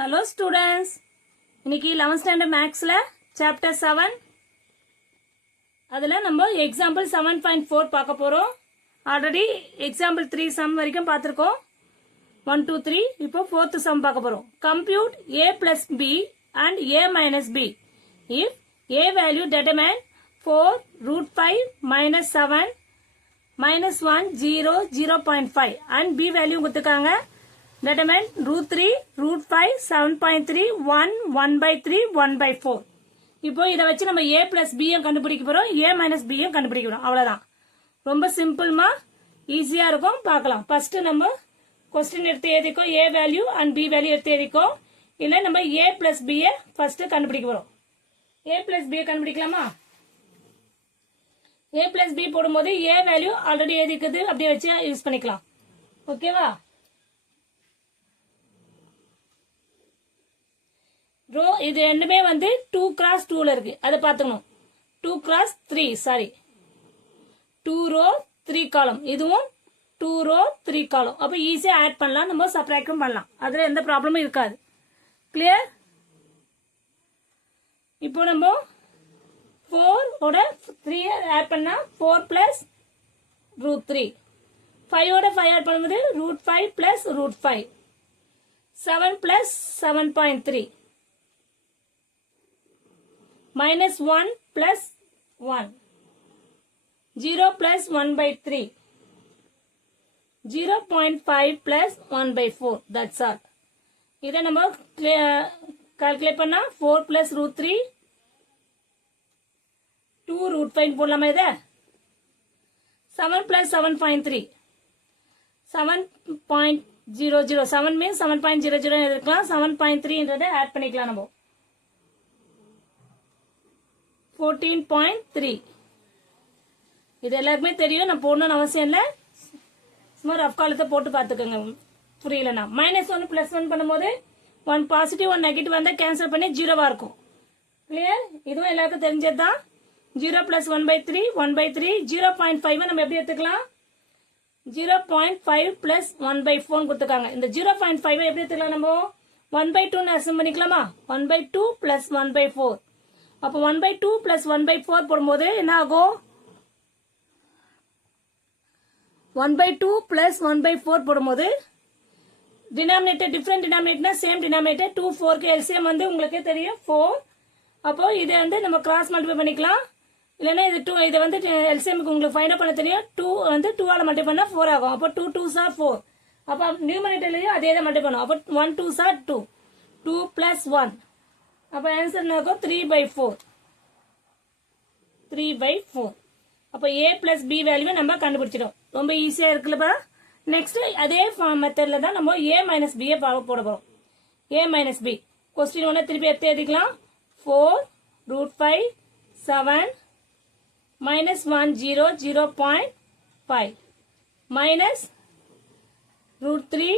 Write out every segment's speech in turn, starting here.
Hello students, இன்னைக்கு 11th standard mathsல chapter 7 அதுல நம்ம example 7.4 பார்க்க போறோம். ஆல்ரெடி example 3 sum வரைக்கும் பார்த்திருக்கோம். 1 2 3 இப்போ 4th sum பார்க்க போறோம். Compute a plus b and a minus b if a value determine 4 root 5 minus 7 minus 1 0 0.5 and b value கொடுத்துருக்காங்க. Determine root 3, root 5, 7.3, 1, 1 by 3, 1 by 4. இப்போ இதை வச்சு நம்ம a plus b கண்டுபிடிக்க போறோம், a minus b கண்டுபிடிக்க போறோம். அவ்வளவுதான். ரொம்ப சிம்பிள்மா, ஈஸியா இருக்கும். பார்க்கலாம். ஃபர்ஸ்ட் நம்ம கொஸ்டின் எடுத்து எழுதிக்கோ, a value and b value எடுத்து எழுதிக்கோ. இல்ல நம்ம a plus b ஃபர்ஸ்ட் கண்டுபிடிக்க போறோம். a plus b கண்டுபிடிக்கலாமா? a plus b போடும்போது a வேல்யூ ஆல்ரெடி எழுதிக்குது, அப்படியே வச்சு யூஸ் பண்ணிக்கலாம். ஓகேவா? ரோ இது ரெண்டுமே வந்து 2 cross 2ல இருக்கு. அதை பார்த்துக்கணும். 2 cross 3 சாரி 2 ரோ 3 காலம். இதுவும் 2 ரோ 3 காலம். அப்ப ஈஸியா ஆட் பண்ணலாம், நம்ம சப்ட்ராக்டும் பண்ணலாம். அதுல எந்த ப்ராப்ளமும் இருக்காது. கிளியர்? இப்போ நம்ம 4 ஓட 3 ஆட் பண்ணா 4 பிளஸ் ரூட் 3, 5 ஓட 5 ஆட் பண்ணும்போது root 5 plus root 5, 7 plus 7.3, minus 1 plus 1, 0 plus 1 by 3, 0.5 plus 1 by 4. That's all. இதை நம்ம கால்குலேட் பண்ணா 4 plus root 3, 2 root 5 போடலாமா இதை? 7 plus 7.3, 7.00, 7 means 7.00 இருக்கலாம். 7.3 ஆட் பண்ணிக்கலாம் நம்ம. 14.3. இது எல்லாருக்குமே தெரியும், நான் போடணும்னு அவசியம் இல்லை. சும்மா ரஃப் காலத்தை போட்டு பார்த்துக்கோங்க, புரியலனா. -1 +1 பண்ணும்போது 1 பாசிட்டிவ் 1 நெகட்டிவ் வந்தா கேன்சல் பண்ணி 0வா இருக்கும். கிளியர்? இதுவும் எல்லாருக்கும் தெரிஞ்சது தான். 0 + 1 by 3, 1 by 3, 0.5 நம்ம எப்படி எடுத்துக்கலாம்? 0.5 + 1 by 4 கொடுத்துருக்காங்க. இந்த 0.5 எப்படி எடுத்துக்கலாம்? நம்ம 1 by 2 அசம் பண்ணிக்கலாமா? 1 by 2 + 1 by 4. அப்போ 1 by 2 + 1 by 4 போடும்போது என்ன ஆகும்? 1 by 2 + 1 by 4 போடும்போது டினாமினேட்டர் டிஃபரெண்ட் டினாமினேட்டர்னா சேம் டினாமினேட்டர். 2 4க்கு எல்சிஎம் வந்து உங்களுக்கு தெரியும் 4. அப்போ இதை வந்து நம்ம கிராஸ் மல்டிப்ளை பண்ணிக்கலாம். இல்லைன்னா இது 2, இதை வந்து எல்சிஎம்க்கு உங்களுக்கு ஃபைண்ட் அவுட் பண்ண தெரியும். 2 வந்து 2ஆல மல்டிப்ளை பண்ணா 4 ஆகும். அப்போ 2 2s are 4. அப்போ நியூமரேட்டர்லயும் அதே தான் மல்டிப்ளை பண்ணும். அப்போ 1 2s are 2, 2 + 1. அப்போ ஆன்சர் என்ன ஆகும்? 3 by 4, 3 by 4. அப்போ a plus b வேல்யூவை நம்ம கண்டுபிடிச்சிடும். ரொம்ப ஈஸியா இருக்குல்லப்பா. நெக்ஸ்ட் அதே மெத்தட்ல தான் நம்ம a minus b போட போறோம். a minus b கொஸ்டின் ஒன்று திருப்பி எடுத்து எழுதிக்கலாம். 4 root 5 7 minus 1 0 0.5 minus root 3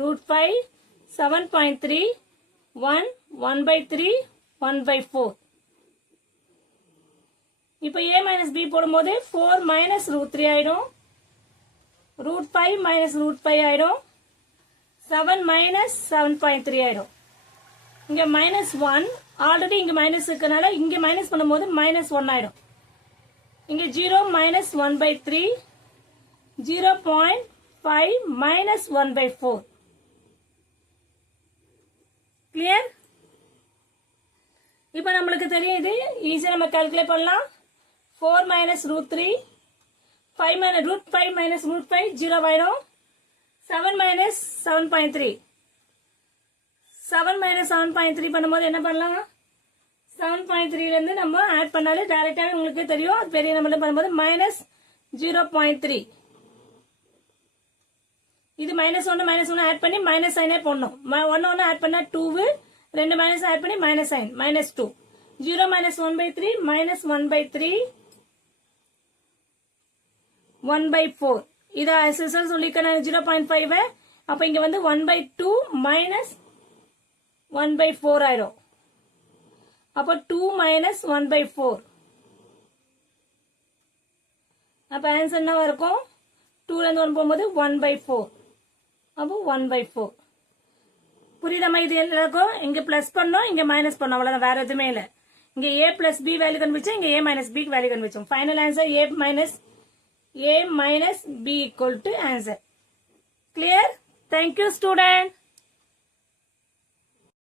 root 5 7.3 1 1 by 3 1 by 4. இப்போ a minus b போடும்போது 4 minus root 3 ஆயிடும், root 5 minus root 5 ஆயிடும், 7 minus 7.3 ஆயிடும். இங்க -1 ஆல்ரெடி இங்க மைனஸ் இருக்கனால இங்க மைனஸ் பண்ணும்போது -1 ஆயிடும். இங்க 0 minus 1 by 3, 0.5 minus 1 by 4. Clear? இப்போ நம்மளுக்கு தெரியும், இது ஈஸியா நம்ம கால்குலேட் பண்ணலாம். 4 minus root 3, 5 minus root 5 minus root 5 0 ஆயிடும். 7 minus 7.3, 7 minus 7.3 பண்ணும்போது என்ன பண்ணலாம்? 7.3ல இருந்து நம்ம ஆட் பண்ணாலே டைரக்டா உங்களுக்கு தெரியும். பெரிய நம்பர் பண்ணும்போது -0.3. இது -1 ஆட் பண்ணி மைனஸ் சைனே போடணும். 1 ஆட் பண்ணா 2, 2 மைனஸ் ஆட் பண்ணி minus sign -2. 0 minus 1 by 3 minus 1 by 3 1 by 4. இதை எஸ்எஸ்எல் சொல்லிக்கணும் 0.5. அப்ப இங்க வந்து 1 by 2 minus 1 by 4 ஆயிடும். அப்ப 2 minus 1 by 4. அப்ப ஆன்சர் என்னவா இருக்கும்? 2ல இருந்து 1 போகும்போது 1 by 4. அப்போ 1 by 4. புரியுதம்மா? இது எல்லாருக்கும் இங்க பிளஸ் பண்ணோம், இங்க மைனஸ் பண்ணோம், அவ்வளவுதான், வேற எதுவுமே இல்ல. இங்க a பிளஸ் பி வேல்யூ கண்டுபிடிச்சோம், இங்க a மைனஸ் b வேல்யூ கண்டுபிடிச்சோம். Final answer a minus b equal to answer. Clear? Thank you student.